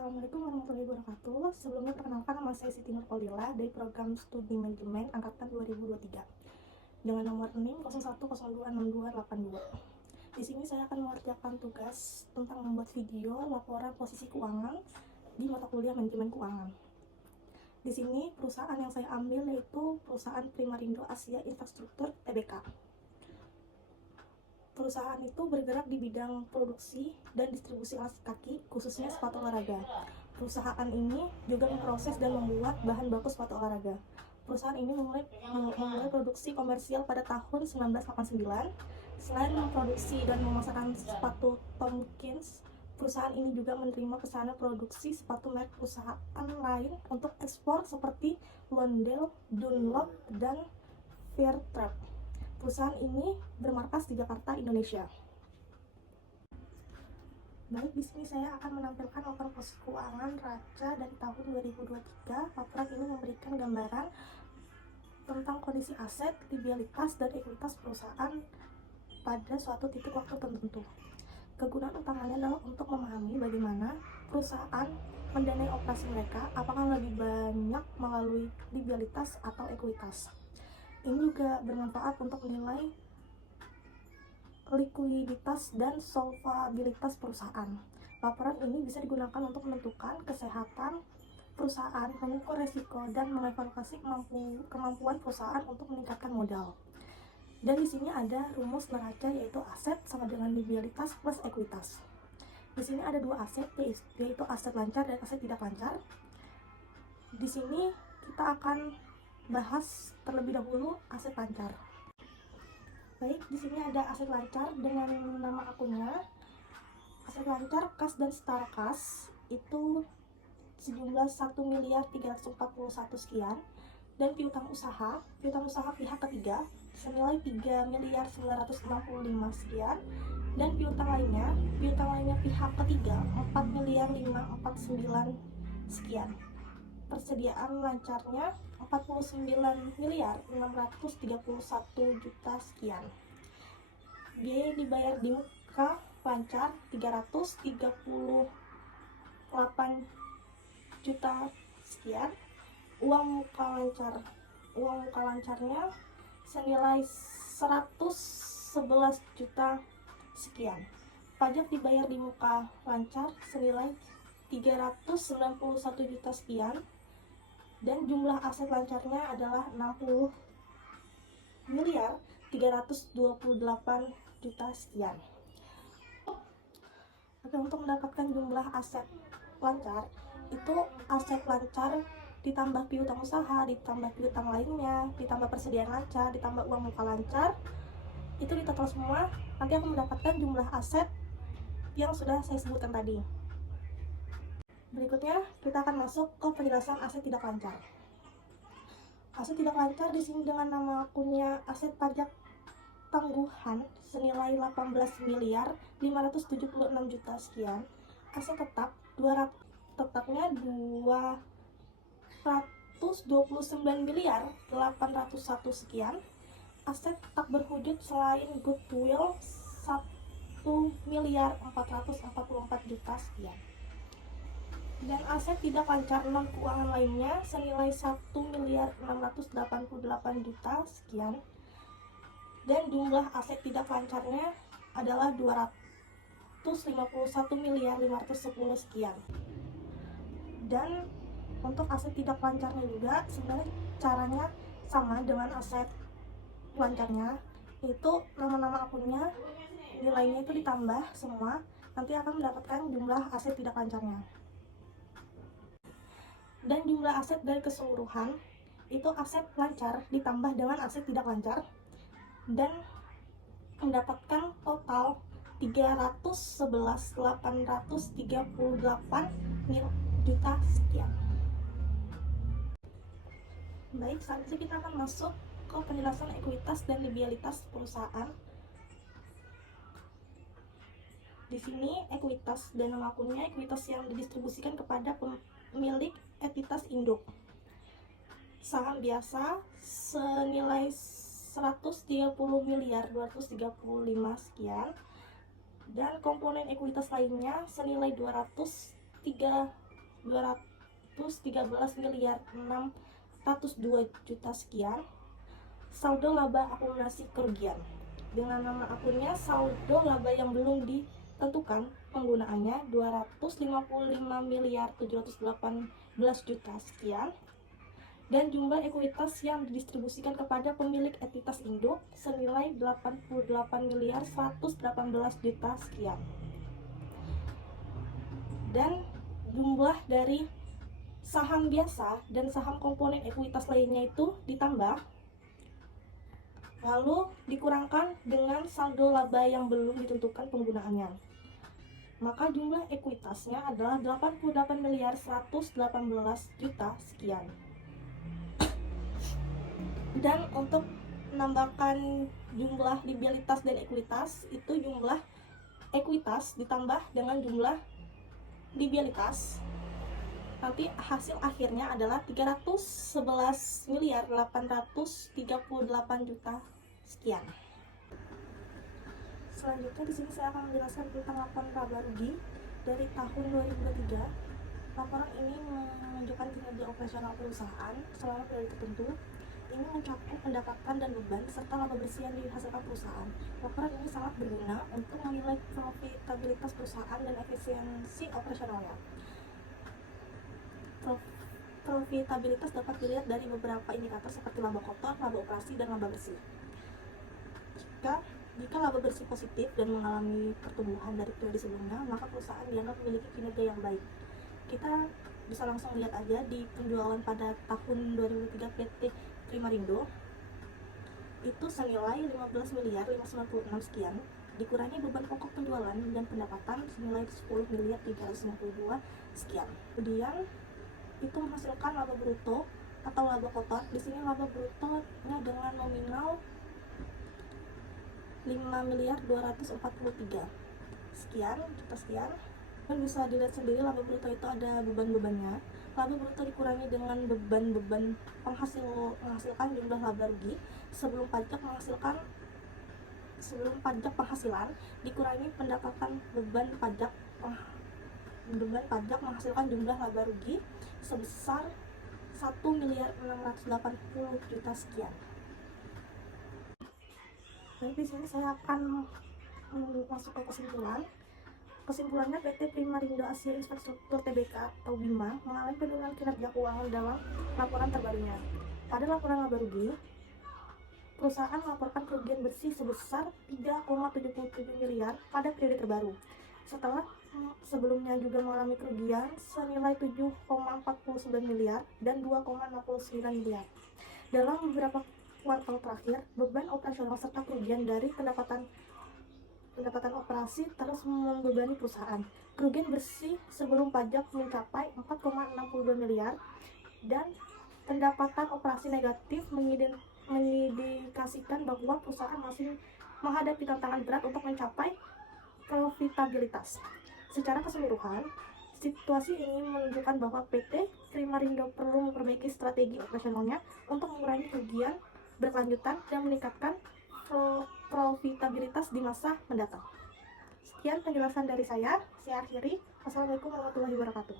Assalamualaikum warahmatullahi wabarakatuh. Sebelumnya perkenalkan, nama saya Siti Nurholila dari program studi manajemen angkatan 2023 dengan nomor NIM 01026282. Di sini saya akan mengerjakan tugas tentang membuat video laporan posisi keuangan di mata kuliah manajemen keuangan. Di sini perusahaan yang saya ambil yaitu perusahaan Primarindo Asia Infrastruktur Tbk. Perusahaan itu bergerak di bidang produksi dan distribusi alas kaki, khususnya sepatu olahraga. Perusahaan ini juga memproses dan membuat bahan baku sepatu olahraga. Perusahaan ini memulai produksi komersial pada tahun 1989. Selain memproduksi dan memasarkan sepatu Tomkins, perusahaan ini juga menerima pesanan produksi sepatu merek perusahaan lain untuk ekspor seperti Londel, Dunlop, dan Fairtrade. Perusahaan ini bermarkas di Jakarta, Indonesia. Baik, di sini saya akan menampilkan laporan posisi keuangan raca dari tahun 2023. Laporan ini memberikan gambaran tentang kondisi aset, liabilitas, dan ekuitas perusahaan pada suatu titik waktu tertentu. Kegunaan utamanya adalah untuk memahami bagaimana perusahaan mendanai operasi mereka, apakah lebih banyak melalui liabilitas atau ekuitas. Ini juga bermanfaat untuk menilai likuiditas dan solvabilitas perusahaan. Laporan ini bisa digunakan untuk menentukan kesehatan perusahaan, mengukur resiko, dan mengevaluasi kemampuan perusahaan untuk meningkatkan modal. Dan di sini ada rumus neraca, yaitu aset sama dengan liabilitas plus ekuitas. Di sini ada dua aset, yaitu aset lancar dan aset tidak lancar. Di sini kita akan bahas terlebih dahulu aset lancar. Baik, di sini ada aset lancar dengan nama akunnya. Aset lancar kas dan setara kas itu sejumlah 1.341 sekian, dan piutang usaha pihak ketiga senilai 3.965 sekian, dan piutang lainnya pihak ketiga 4.549 sekian. Persediaan lancarnya 49.631 juta sekian. Biaya dibayar di muka lancar 338 juta sekian. Uang muka lancarnya senilai 111 juta sekian. Pajak dibayar di muka lancar senilai 391 juta sekian. Dan jumlah aset lancarnya adalah 60.328 juta sekian. Oke, untuk mendapatkan jumlah aset lancar, itu aset lancar ditambah piutang usaha, ditambah piutang lainnya, ditambah persediaan lancar, ditambah uang muka lancar, itu ditotal semua, nanti akan mendapatkan jumlah aset yang sudah saya sebutkan tadi. Berikutnya kita akan masuk ke penjelasan aset tidak lancar. Aset tidak lancar di sini dengan nama akunnya aset pajak tangguhan senilai 18.576 juta sekian. Aset tetapnya 229.801 sekian. Aset tak berwujud selain goodwill 1.444 juta sekian. Dan aset tidak lancar non keuangan lainnya senilai 1.688 juta sekian. Dan jumlah aset tidak lancarnya adalah 251.510 sekian. Dan untuk aset tidak lancarnya juga sebenarnya caranya sama dengan aset lancarnya, itu nama-nama akunnya, nilainya itu ditambah semua, nanti akan mendapatkan jumlah aset tidak lancarnya. Dan jumlah aset dari keseluruhan itu aset lancar ditambah dengan aset tidak lancar, dan mendapatkan total 311.838 juta sekian. Baik, selanjutnya kita akan masuk ke penjelasan ekuitas dan liabilitas perusahaan. Di sini ekuitas dan nama akunnya ekuitas yang didistribusikan kepada pemilik entitas induk. Saham biasa senilai 130.235 sekian, dan komponen ekuitas lainnya senilai 203 213.602 sekian. Saldo laba akumulasi kerugian. Dengan nama akunnya saldo laba yang belum ditentukan penggunaannya 255.718 juta sekian. Dan jumlah ekuitas yang didistribusikan kepada pemilik entitas induk senilai 88.118 juta sekian. Dan jumlah dari saham biasa dan saham komponen ekuitas lainnya itu ditambah, lalu dikurangkan dengan saldo laba yang belum ditentukan penggunaannya. Maka jumlah ekuitasnya adalah 88.118 juta sekian. Dan untuk menambahkan jumlah liabilitas dan ekuitas, itu jumlah ekuitas ditambah dengan jumlah liabilitas, nanti hasil akhirnya adalah 311.838 juta sekian. Selanjutnya di sini saya akan menjelaskan tentang laporan laba rugi dari tahun 2023. Laporan ini menunjukkan kinerja operasional perusahaan selama periode tertentu. Ini mencakup pendapatan dan beban serta laba bersih yang dihasilkan perusahaan. Laporan ini sangat berguna untuk menilai profitabilitas perusahaan dan efisiensi operasionalnya. Profitabilitas dapat dilihat dari beberapa indikator seperti laba kotor, laba operasi, dan laba bersih. Jika laba bersih positif dan mengalami pertumbuhan dari periode sebelumnya, maka perusahaan dianggap memiliki kinerja yang baik. Kita bisa langsung lihat aja di penjualan pada tahun 2003 PT Primarindo itu senilai 15.596 sekian, dikurangi beban pokok penjualan dan pendapatan senilai 10.352 sekian. Kemudian itu menghasilkan laba bruto atau laba kotor. Di sini laba brutonya dengan nominal 5.243 sekian juta sekian. Dan bisa dilihat sendiri laba bruto itu ada beban-bebannya. Laba bruto dikurangi dengan beban-beban menghasilkan jumlah laba rugi sebelum pajak penghasilan dikurangi pendapatan beban pajak menghasilkan jumlah laba rugi sebesar 1.680 juta sekian. Baik, di sini saya akan masuk ke kesimpulan. Kesimpulannya, PT Primarindo Asia Infrastruktur Tbk atau BIMA mengalami penurunan kinerja keuangan dalam laporan terbarunya. Pada laporan laba rugi, perusahaan melaporkan kerugian bersih sebesar 3,77 miliar pada periode terbaru. Setelah sebelumnya juga mengalami kerugian senilai 7,49 miliar dan 2,69 miliar. Dalam beberapa kuartal terakhir, beban operasional serta kerugian dari pendapatan operasi terus membebani perusahaan. Kerugian bersih sebelum pajak mencapai 4,62 miliar dan pendapatan operasi negatif mengindikasikan bahwa perusahaan masih menghadapi tantangan berat untuk mencapai profitabilitas. Secara keseluruhan, situasi ini menunjukkan bahwa PT Primarindo perlu memperbaiki strategi operasionalnya untuk mengurangi kerugian berkelanjutan dan meningkatkan profitabilitas di masa mendatang. Sekian penjelasan dari saya akhiri. Wassalamualaikum warahmatullahi wabarakatuh.